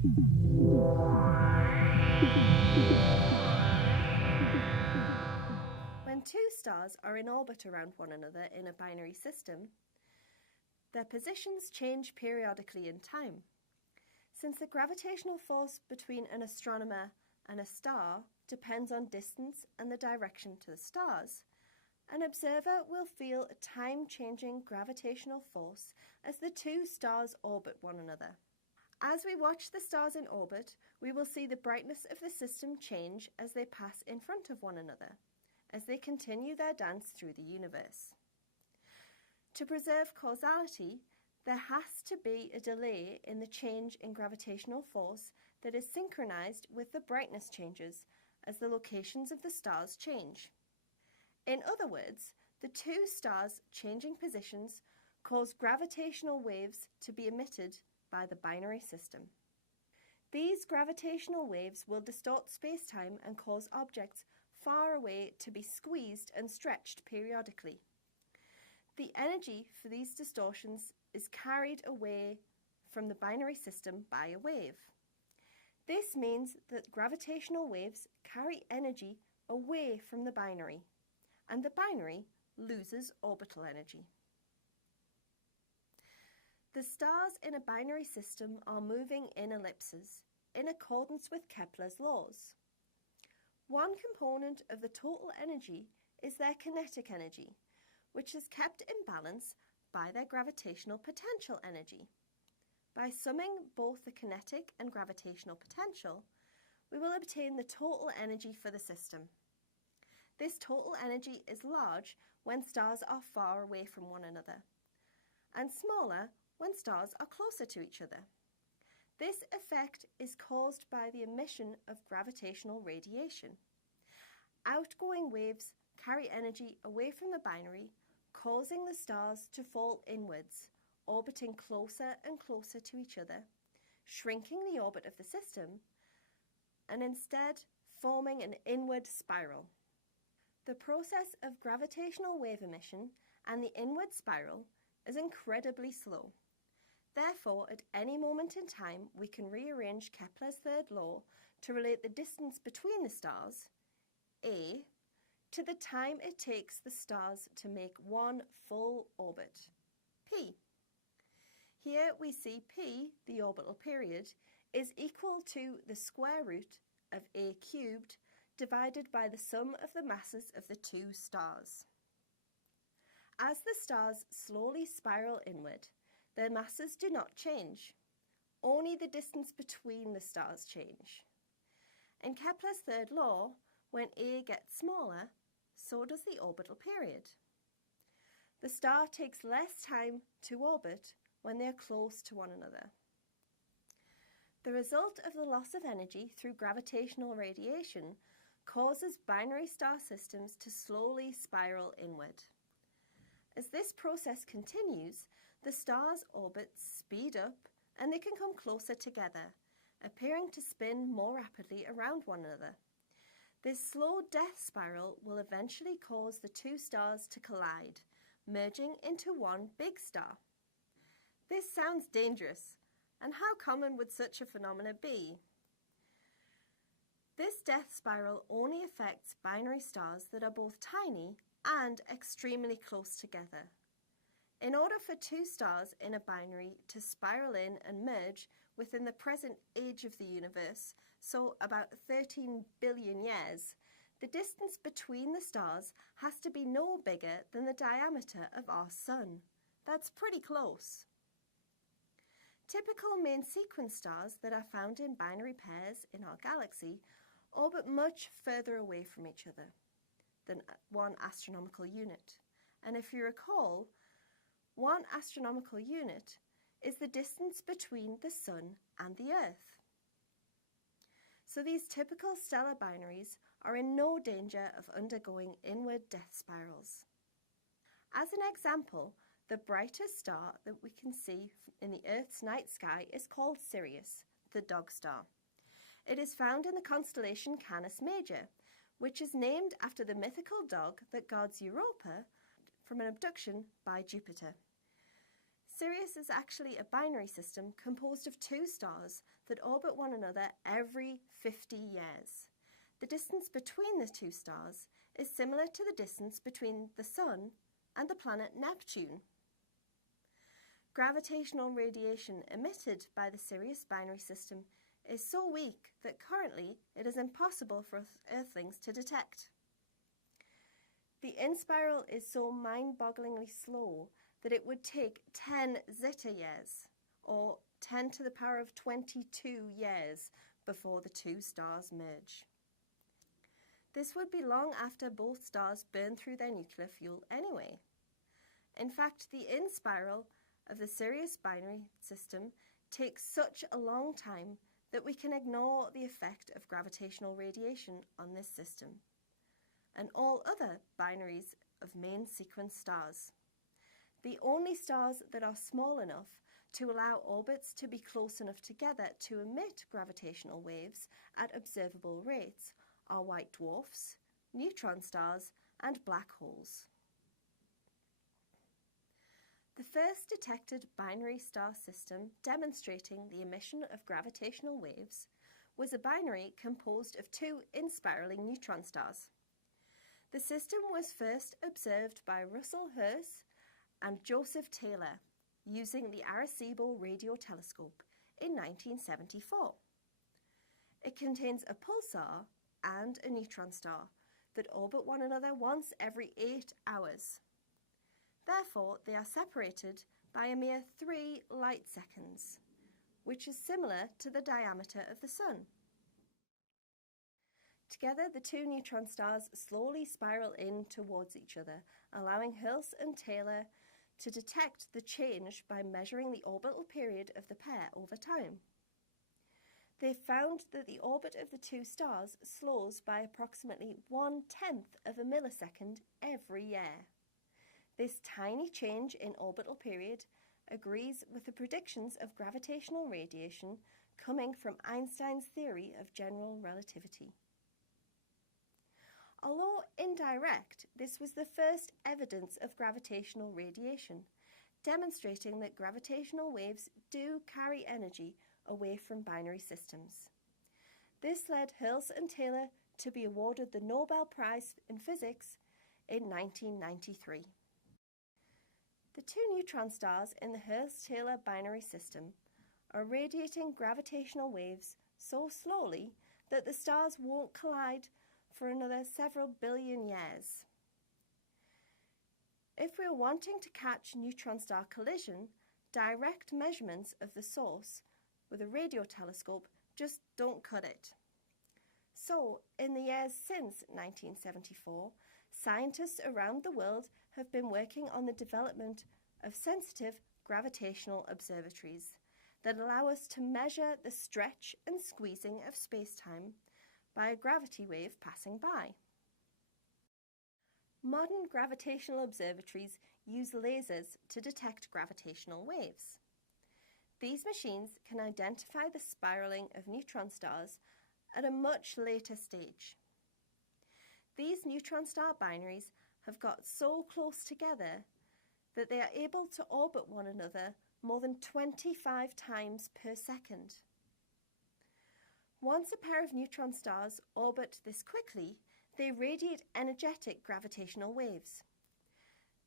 When two stars are in orbit around one another in a binary system, their positions change periodically in time. Since the gravitational force between an astronomer and a star depends on distance and the direction to the stars, an observer will feel a time-changing gravitational force as the two stars orbit one another. As we watch the stars in orbit, we will see the brightness of the system change as they pass in front of one another, as they continue their dance through the universe. To preserve causality, there has to be a delay in the change in gravitational force that is synchronized with the brightness changes as the locations of the stars change. In other words, the two stars changing positions cause gravitational waves to be emitted by the binary system. These gravitational waves will distort space-time and cause objects far away to be squeezed and stretched periodically. The energy for these distortions is carried away from the binary system by a wave. This means that gravitational waves carry energy away from the binary, and the binary loses orbital energy. The stars in a binary system are moving in ellipses in accordance with Kepler's laws. One component of the total energy is their kinetic energy, which is kept in balance by their gravitational potential energy. By summing both the kinetic and gravitational potential, we will obtain the total energy for the system. This total energy is large when stars are far away from one another, and smaller when stars are closer to each other. This effect is caused by the emission of gravitational radiation. Outgoing waves carry energy away from the binary, causing the stars to fall inwards, orbiting closer and closer to each other, shrinking the orbit of the system, and instead forming an inward spiral. The process of gravitational wave emission and the inward spiral is incredibly slow. Therefore, at any moment in time, we can rearrange Kepler's third law to relate the distance between the stars, A, to the time it takes the stars to make one full orbit, P. Here we see P, the orbital period, is equal to the square root of A cubed divided by the sum of the masses of the two stars. As the stars slowly spiral inward, their masses do not change. Only the distance between the stars change. In Kepler's third law, when A gets smaller, so does the orbital period. The star takes less time to orbit when they are close to one another. The result of the loss of energy through gravitational radiation causes binary star systems to slowly spiral inward. As this process continues, the stars' orbits speed up and they can come closer together, appearing to spin more rapidly around one another. This slow death spiral will eventually cause the two stars to collide, merging into one big star. This sounds dangerous, and how common would such a phenomenon be? This death spiral only affects binary stars that are both tiny and extremely close together. In order for two stars in a binary to spiral in and merge within the present age of the universe, so about 13 billion years, the distance between the stars has to be no bigger than the diameter of our Sun. That's pretty close. Typical main sequence stars that are found in binary pairs in our galaxy orbit much further away from each other than 1 astronomical unit. And if you recall, 1 astronomical unit is the distance between the Sun and the Earth. So these typical stellar binaries are in no danger of undergoing inward death spirals. As an example, the brightest star that we can see in the Earth's night sky is called Sirius, the dog star. It is found in the constellation Canis Major, which is named after the mythical dog that guards Europa from an abduction by Jupiter. Sirius is actually a binary system composed of 2 stars that orbit one another every 50 years. The distance between the two stars is similar to the distance between the Sun and the planet Neptune. Gravitational radiation emitted by the Sirius binary system is so weak that currently it is impossible for Earthlings to detect. The in-spiral is so mind-bogglingly slow that it would take 10 zeta years, or 10 to the power of 22 years, before the two stars merge. This would be long after both stars burn through their nuclear fuel anyway. In fact, the in-spiral of the Sirius binary system takes such a long time that we can ignore the effect of gravitational radiation on this system and all other binaries of main sequence stars. The only stars that are small enough to allow orbits to be close enough together to emit gravitational waves at observable rates are white dwarfs, neutron stars, and black holes. The first detected binary star system demonstrating the emission of gravitational waves was a binary composed of two in-spiraling neutron stars. The system was first observed by Russell Hertz and Joseph Taylor using the Arecibo radio telescope in 1974. It contains a pulsar and a neutron star that orbit one another once every 8 hours. Therefore, they are separated by a mere 3 light seconds, which is similar to the diameter of the Sun. Together, the two neutron stars slowly spiral in towards each other, allowing Hertz and Taylor to detect the change by measuring the orbital period of the pair over time. They found that the orbit of the two stars slows by approximately 1/10 of a millisecond every year. This tiny change in orbital period agrees with the predictions of gravitational radiation coming from Einstein's theory of general relativity. Although indirect, this was the first evidence of gravitational radiation, demonstrating that gravitational waves do carry energy away from binary systems. This led Hertz and Taylor to be awarded the Nobel Prize in Physics in 1993. The two neutron stars in the Hertz-Taylor binary system are radiating gravitational waves so slowly that the stars won't collide for another several billion years. If we are wanting to catch neutron-star collision, direct measurements of the source with a radio telescope just don't cut it. So, in the years since 1974, scientists around the world have been working on the development of sensitive gravitational observatories that allow us to measure the stretch and squeezing of space-time by a gravity wave passing by. Modern gravitational observatories use lasers to detect gravitational waves. These machines can identify the spiraling of neutron stars at a much later stage. These neutron star binaries have got so close together that they are able to orbit one another more than 25 times per second. Once a pair of neutron stars orbit this quickly, they radiate energetic gravitational waves.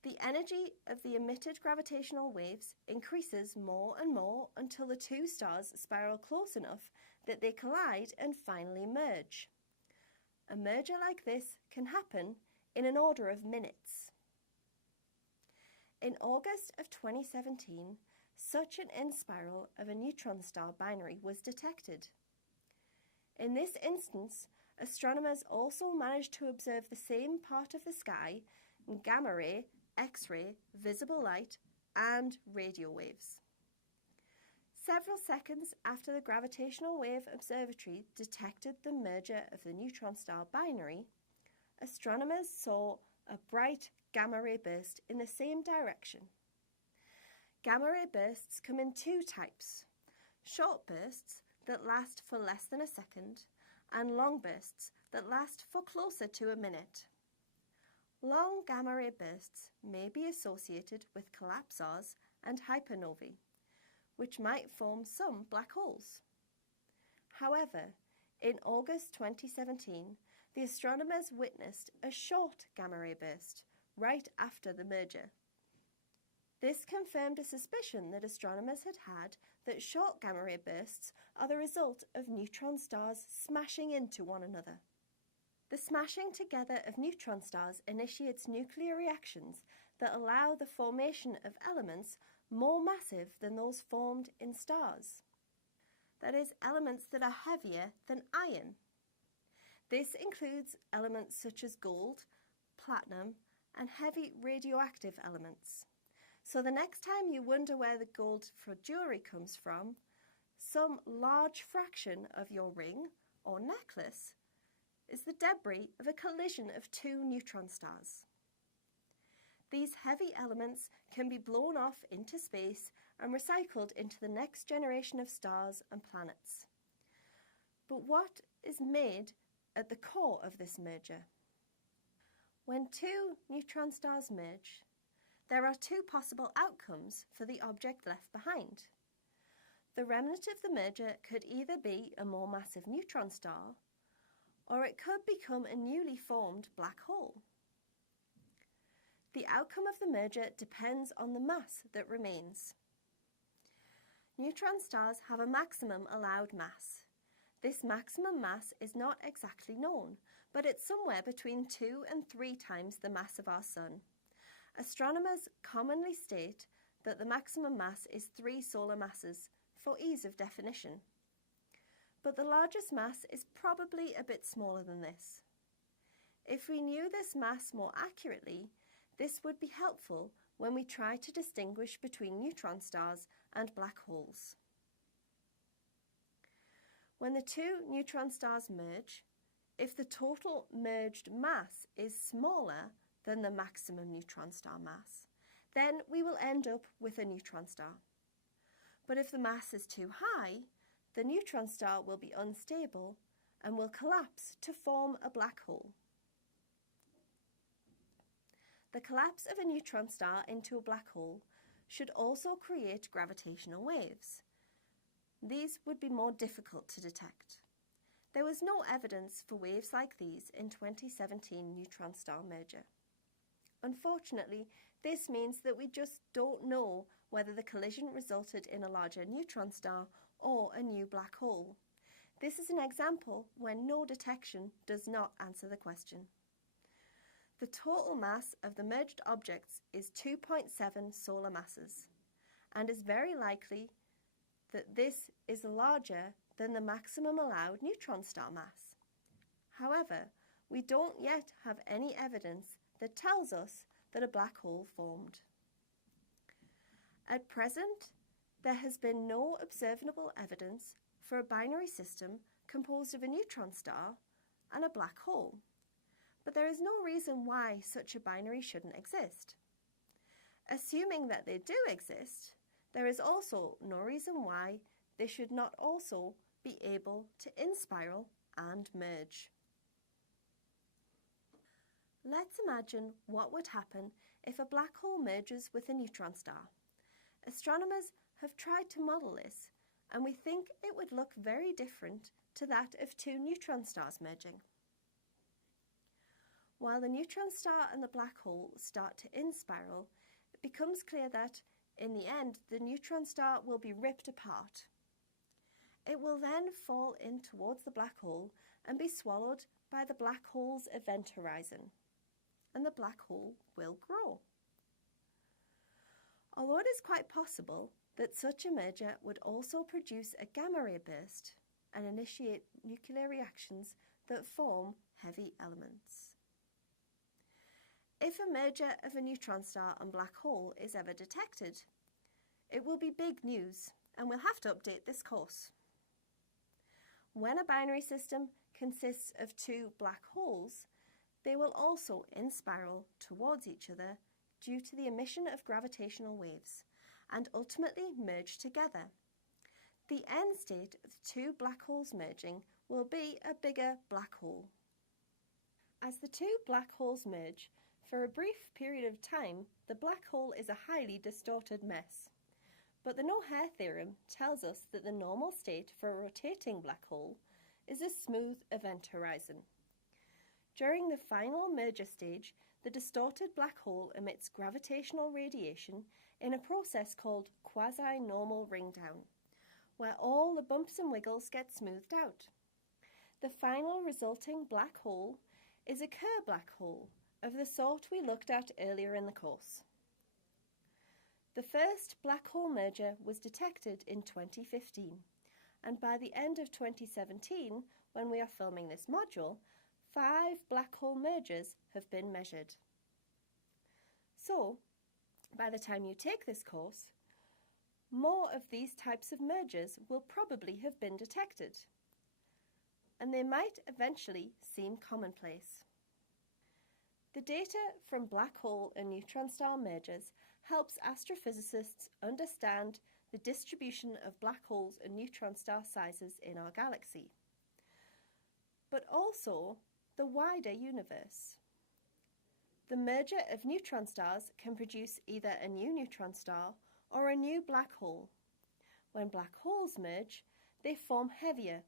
The energy of the emitted gravitational waves increases more and more until the two stars spiral close enough that they collide and finally merge. A merger like this can happen in an order of minutes. In August of 2017, such an in-spiral of a neutron star binary was detected. In this instance, astronomers also managed to observe the same part of the sky in gamma ray, X-ray, visible light, and radio waves. Several seconds after the Gravitational Wave Observatory detected the merger of the neutron star binary, astronomers saw a bright gamma ray burst in the same direction. Gamma ray bursts come in two types: short bursts that last for less than a second, and long bursts that last for closer to a minute. Long gamma ray bursts may be associated with collapsars and hypernovae, which might form some black holes. However, in August 2017, the astronomers witnessed a short gamma-ray burst right after the merger. This confirmed a suspicion that astronomers had had that short gamma-ray bursts are the result of neutron stars smashing into one another. The smashing together of neutron stars initiates nuclear reactions that allow the formation of elements more massive than those formed in stars. That is, elements that are heavier than iron. This includes elements such as gold, platinum, and heavy radioactive elements. So the next time you wonder where the gold for jewellery comes from, some large fraction of your ring or necklace is the debris of a collision of two neutron stars. These heavy elements can be blown off into space and recycled into the next generation of stars and planets. But what is made at the core of this merger? When two neutron stars merge, there are two possible outcomes for the object left behind. The remnant of the merger could either be a more massive neutron star, or it could become a newly formed black hole. The outcome of the merger depends on the mass that remains. Neutron stars have a maximum allowed mass. This maximum mass is not exactly known, but it's somewhere between 2 and 3 times the mass of our Sun. Astronomers commonly state that the maximum mass is 3 solar masses for ease of definition. But the largest mass is probably a bit smaller than this. If we knew this mass more accurately, this would be helpful when we try to distinguish between neutron stars and black holes. When the two neutron stars merge, if the total merged mass is smaller than the maximum neutron star mass, then we will end up with a neutron star. But if the mass is too high, the neutron star will be unstable and will collapse to form a black hole. The collapse of a neutron star into a black hole should also create gravitational waves. These would be more difficult to detect. There was no evidence for waves like these in 2017 neutron star merger. Unfortunately, this means that we just don't know whether the collision resulted in a larger neutron star or a new black hole. This is an example where no detection does not answer the question. The total mass of the merged objects is 2.7 solar masses, and is very likely that this is larger than the maximum allowed neutron star mass. However, we don't yet have any evidence that tells us that a black hole formed. At present, there has been no observable evidence for a binary system composed of a neutron star and a black hole, but there is no reason why such a binary shouldn't exist. Assuming that they do exist, there is also no reason why they should not also be able to inspiral and merge. Let's imagine what would happen if a black hole merges with a neutron star. Astronomers have tried to model this, and we think it would look very different to that of two neutron stars merging. While the neutron star and the black hole start to inspiral, it becomes clear that, in the end, the neutron star will be ripped apart. It will then fall in towards the black hole and be swallowed by the black hole's event horizon, and the black hole will grow. Although it is quite possible that such a merger would also produce a gamma-ray burst and initiate nuclear reactions that form heavy elements. If a merger of a neutron star and black hole is ever detected, it will be big news, and we'll have to update this course. When a binary system consists of two black holes, they will also inspiral towards each other due to the emission of gravitational waves and ultimately merge together. The end state of two black holes merging will be a bigger black hole. As the two black holes merge, for a brief period of time, the black hole is a highly distorted mess. But the no-hair theorem tells us that the normal state for a rotating black hole is a smooth event horizon. During the final merger stage, the distorted black hole emits gravitational radiation in a process called quasi-normal ring-down, where all the bumps and wiggles get smoothed out. The final resulting black hole is a Kerr black hole of the sort we looked at earlier in the course. The first black hole merger was detected in 2015, and by the end of 2017, when we are filming this module, 5 black hole mergers have been measured. So, by the time you take this course, more of these types of mergers will probably have been detected, and they might eventually seem commonplace. The data from black hole and neutron star mergers helps astrophysicists understand the distribution of black holes and neutron star sizes in our galaxy, but also the wider universe. The merger of neutron stars can produce either a new neutron star or a new black hole. When black holes merge, they form heavier.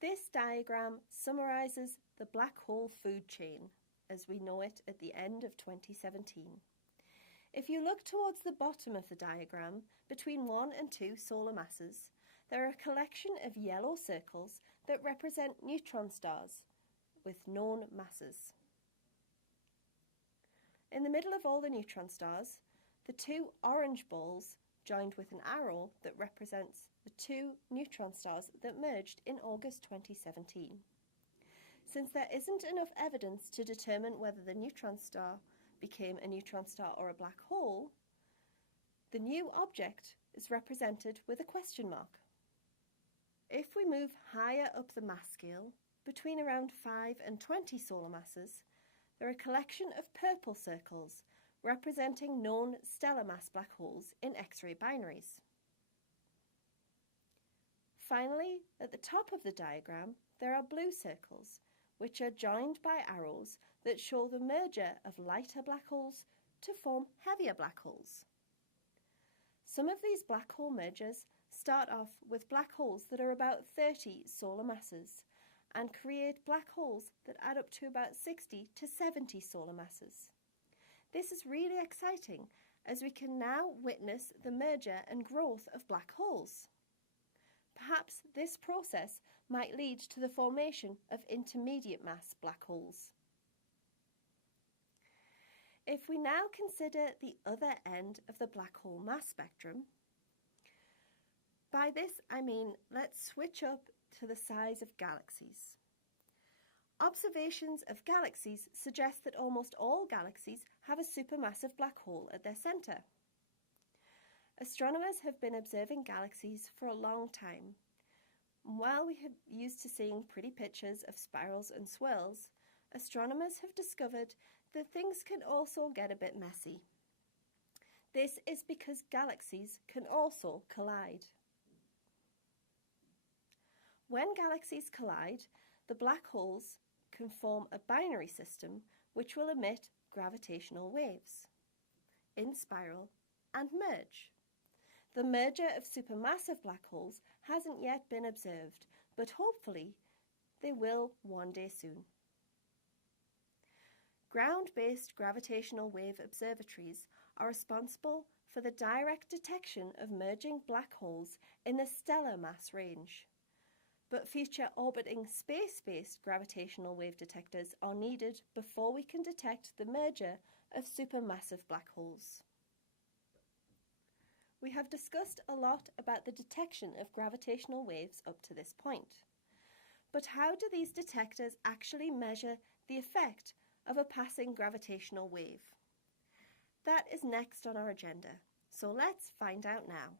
This diagram summarizes the black hole food chain as we know it at the end of 2017. If you look towards the bottom of the diagram, between 1 and 2 solar masses, there are a collection of yellow circles that represent neutron stars with known masses. In the middle of all the neutron stars, the 2 orange balls joined with an arrow that represents the 2 neutron stars that merged in August 2017. Since there isn't enough evidence to determine whether the neutron star became a neutron star or a black hole, the new object is represented with a question mark. If we move higher up the mass scale, between around 5 and 20 solar masses, there are a collection of purple circles representing known stellar mass black holes in X-ray binaries. Finally, at the top of the diagram, there are blue circles, which are joined by arrows that show the merger of lighter black holes to form heavier black holes. Some of these black hole mergers start off with black holes that are about 30 solar masses and create black holes that add up to about 60 to 70 solar masses. This is really exciting as we can now witness the merger and growth of black holes. Perhaps this process might lead to the formation of intermediate mass black holes. If we now consider the other end of the black hole mass spectrum, by this I mean let's switch up to the size of galaxies. Observations of galaxies suggest that almost all galaxies have a supermassive black hole at their centre. Astronomers have been observing galaxies for a long time. While we are used to seeing pretty pictures of spirals and swirls, astronomers have discovered that things can also get a bit messy. This is because galaxies can also collide. When galaxies collide, the black holes can form a binary system which will emit gravitational waves, in spiral, and merge. The merger of supermassive black holes hasn't yet been observed, but hopefully they will one day soon. Ground-based gravitational wave observatories are responsible for the direct detection of merging black holes in the stellar mass range. But future orbiting space-based gravitational wave detectors are needed before we can detect the merger of supermassive black holes. We have discussed a lot about the detection of gravitational waves up to this point. But how do these detectors actually measure the effect of a passing gravitational wave? That is next on our agenda, so let's find out now.